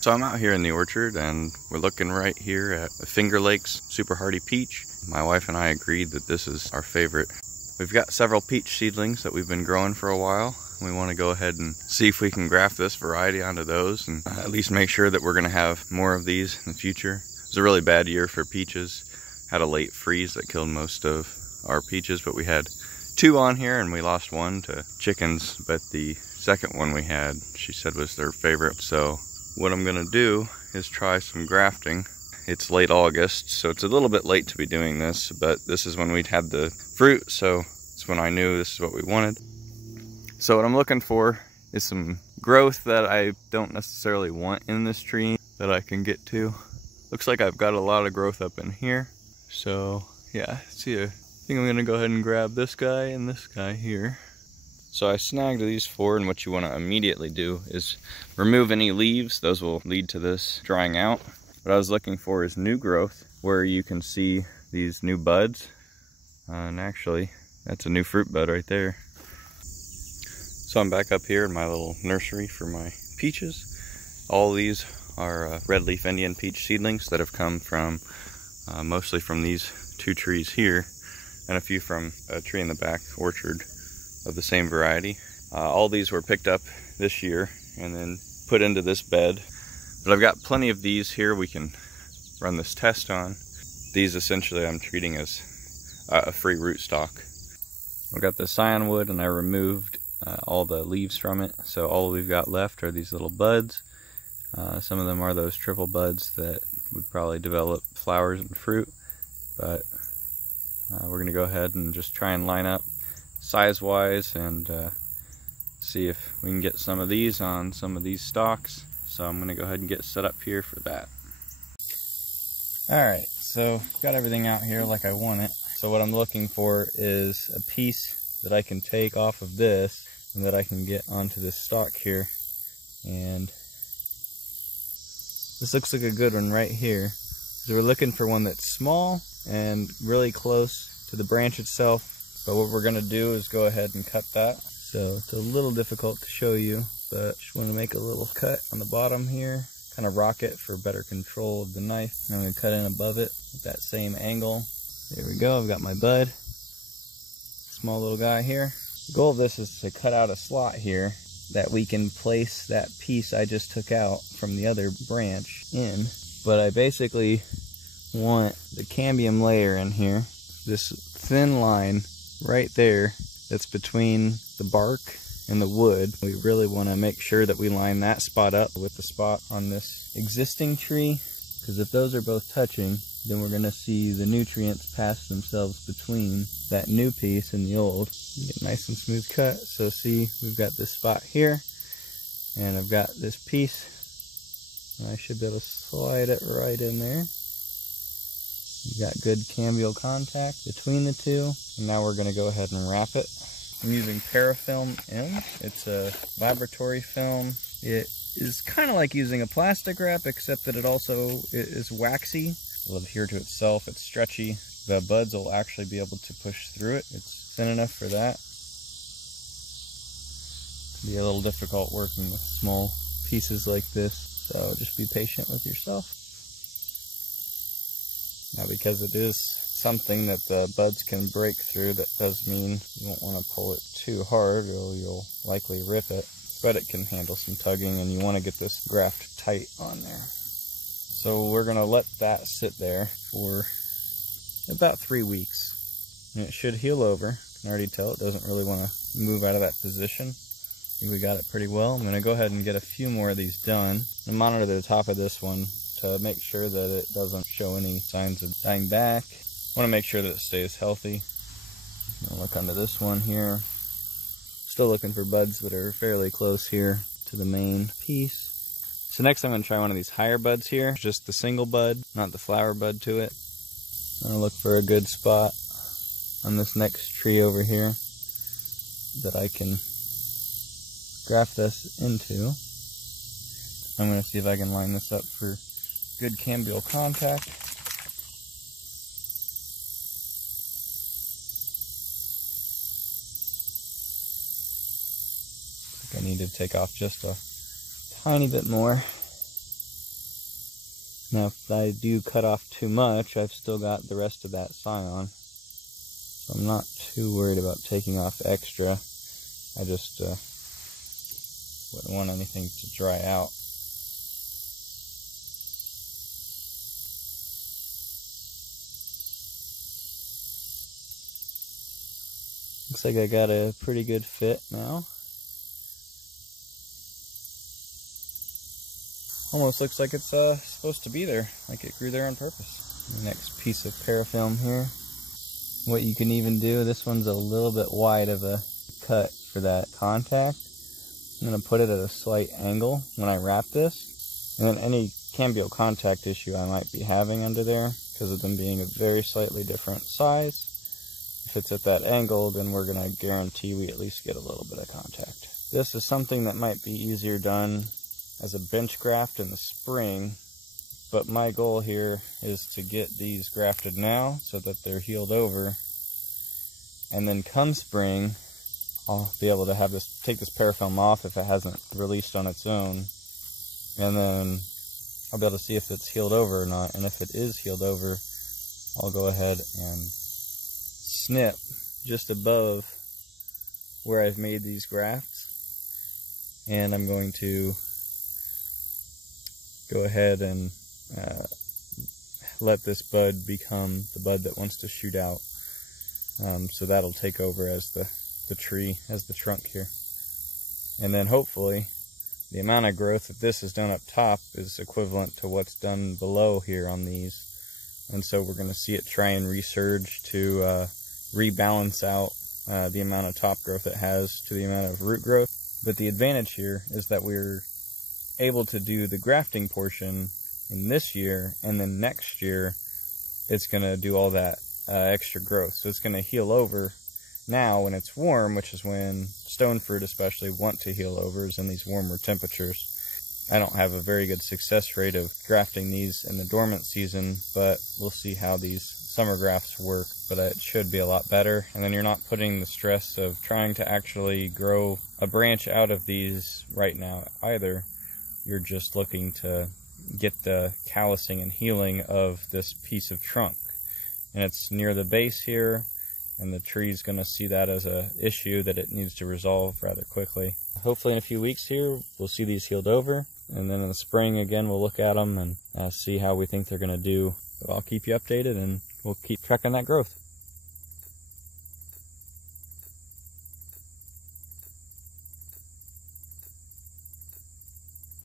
So I'm out here in the orchard and we're looking right here at the Fingerlakes Super Hardy Peach. My wife and I agreed that this is our favorite. We've got several peach seedlings that we've been growing for a while. We want to go ahead and see if we can graft this variety onto those and at least make sure that we're going to have more of these in the future. It was a really bad year for peaches. Had a late freeze that killed most of our peaches, but we had 2 on here and we lost 1 to chickens, but the second one we had, she said was their favorite. So what I'm gonna do is try some grafting. It's late August, so it's a little bit late to be doing this, but this is when we'd had the fruit, so it's when I knew this is what we wanted. So what I'm looking for is some growth that I don't necessarily want in this tree that I can get to. Looks like I've got a lot of growth up in here. So yeah, I think I'm gonna go ahead and grab this guy and this guy here. So I snagged these 4, and what you want to immediately do is remove any leaves. Those will lead to this drying out. What I was looking for is new growth, where you can see these new buds. And actually, that's a new fruit bud right there. So I'm back up here in my little nursery for my peaches. All these are red leaf Indian peach seedlings that have come from mostly from these 2 trees here, and a few from a tree in the back orchard of the same variety. All these were picked up this year and then put into this bed. But I've got plenty of these here we can run this test on. These essentially I'm treating as a free rootstock. I've got the cyanwood and I removed all the leaves from it. So all we've got left are these little buds. Some of them are those triple buds that would probably develop flowers and fruit. But we're gonna go ahead and just try and line up size-wise and see if we can get some of these on some of these stalks. So I'm gonna go ahead and get set up here for that. Alright, so got everything out here like I want it. So what I'm looking for is a piece that I can take off of this and that I can get onto this stalk here. And this looks like a good one right here. So we're looking for one that's small and really close to the branch itself. But what we're gonna do is go ahead and cut that. So it's a little difficult to show you, but just want to make a little cut on the bottom here, kind of rock it for better control of the knife. And I'm gonna cut in above it with that same angle. There we go, I've got my bud. Small little guy here. The goal of this is to cut out a slot here that we can place that piece I just took out from the other branch in. But I basically want the cambium layer in here, this thin line right there that's between the bark and the wood. We really want to make sure that we line that spot up with the spot on this existing tree, because if those are both touching, then we're going to see the nutrients pass themselves between that new piece and the old. Get a nice and smooth cut. So see, we've got this spot here, and I've got this piece, and I should be able to slide it right in there. You've got good cambial contact between the 2. And now we're going to go ahead and wrap it. I'm using Parafilm M. It's a laboratory film. It is kind of like using a plastic wrap, except that it also is waxy. It'll adhere to itself. It's stretchy. The buds will actually be able to push through it. It's thin enough for that. It can be a little difficult working with small pieces like this, so just be patient with yourself. Now, because it is something that the buds can break through, that does mean you won't want to pull it too hard or you'll likely rip it, but it can handle some tugging, and you want to get this graft tight on there. So we're going to let that sit there for about 3 weeks, and it should heal over. You can already tell it doesn't really want to move out of that position. I think we got it pretty well. I'm going to go ahead and get a few more of these done and monitor the top of this one to make sure that it doesn't show any signs of dying back. I want to make sure that it stays healthy. I'll look under this one here. Still looking for buds that are fairly close here to the main piece. So next I'm going to try one of these higher buds here. Just the single bud, not the flower bud to it. I'm going to look for a good spot on this next tree over here that I can graft this into. I'm going to see if I can line this up for good cambial contact. I think I need to take off just a tiny bit more. Now if I do cut off too much, I've still got the rest of that scion. So I'm not too worried about taking off extra. I just wouldn't want anything to dry out. Looks like I got a pretty good fit now. Almost looks like it's supposed to be there, like it grew there on purpose. The next piece of parafilm here. What you can even do, this one's a little bit wide of a cut for that contact. I'm going to put it at a slight angle when I wrap this. And then any cambium contact issue I might be having under there, because of them being a very slightly different size, if it's at that angle, then we're going to guarantee we at least get a little bit of contact. This is something that might be easier done as a bench graft in the spring, but my goal here is to get these grafted now so that they're healed over, and then come spring I'll be able to have this, take this parafilm off if it hasn't released on its own, and then I'll be able to see if it's healed over or not. And if it is healed over, I'll go ahead and snip just above where I've made these grafts, and I'm going to go ahead and let this bud become the bud that wants to shoot out. So that'll take over as the tree, as the trunk here. And then hopefully the amount of growth that this has done up top is equivalent to what's done below here on these. And so we're going to see it try and resurge to rebalance out the amount of top growth it has to the amount of root growth. But the advantage here is that we're able to do the grafting portion in this year, and then next year it's going to do all that extra growth. So it's going to heal over now when it's warm, which is when stone fruit especially want to heal over, is in these warmer temperatures. I don't have a very good success rate of grafting these in the dormant season, but we'll see how these summer grafts work. But it should be a lot better, and then you're not putting the stress of trying to actually grow a branch out of these right now either. You're just looking to get the callousing and healing of this piece of trunk, and it's near the base here, and the tree's going to see that as an issue that it needs to resolve rather quickly. Hopefully in a few weeks here we'll see these healed over, and then in the spring again we'll look at them and see how we think they're going to do. But I'll keep you updated, and we'll keep tracking that growth.